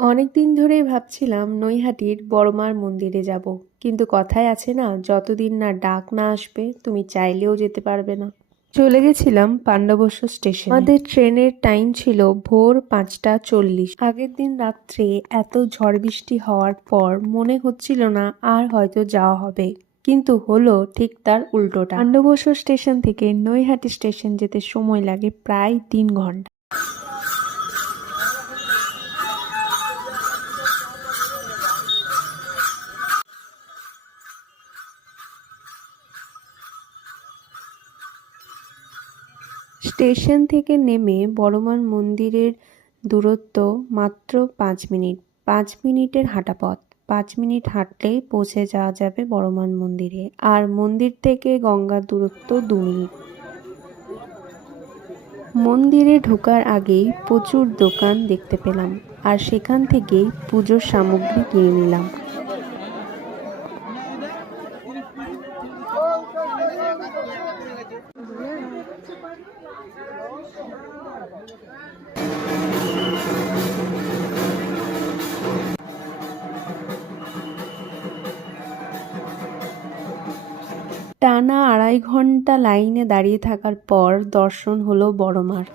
অনেকদিন ধরেই ভাবছিলাম নৈহাটির বড়মার মন্দিরে যাব, কিন্তু কথায় আছে না, যতদিন না ডাক না আসবে তুমি চাইলেও যেতে পারবে না। চলে গেছিলাম পাণ্ডবস্য স্টেশন। আমাদের ট্রেনের টাইম ছিল ভোর 5:40। আগের দিন রাত্রে এত ঝড় বৃষ্টি হওয়ার পর মনে হচ্ছিল না আর হয়তো যাওয়া হবে, কিন্তু হলো ঠিক তার উল্টোটা। পাণ্ডবস্য স্টেশন থেকে নৈহাটি স্টেশন যেতে সময় লাগে প্রায় 3 ঘন্টা। স্টেশন থেকে নেমে বড়মার মন্দিরের দূরত্ব মাত্র 5 মিনিট। 5 মিনিটের হাঁটা পথ। 5 মিনিট হাঁটলেই পৌঁছে যাওয়া যাবে বড়মার মন্দিরে, আর মন্দির থেকে গঙ্গার দূরত্ব 2 মিনিট। মন্দিরে ঢোকার আগেই প্রচুর দোকান দেখতে পেলাম, আর সেখান থেকেই পুজোর সামগ্রী কিনে নিলাম। টানা 2.5 ঘন্টা লাইনে দাঁড়িয়ে থাকার পর দর্শন হলো বড়মার।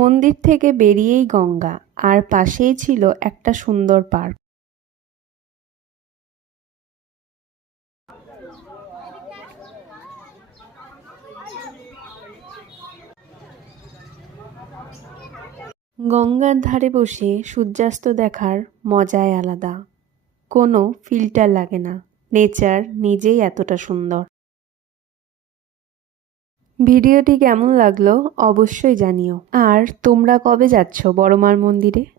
মন্দির থেকে বেরিয়েই গঙ্গা, আর পাশেই ছিল একটা সুন্দর পার্ক। গঙ্গার ধারে বসে সূর্যাস্ত দেখার মজাই আলাদা। কোনো ফিল্টার লাগে না, নেচার নিজেই এতটা সুন্দর। ভিডিওটি কেমন লাগলো অবশ্যই জানিও। আর তোমরা কবে যাচ্ছ বড়মার মন্দিরে?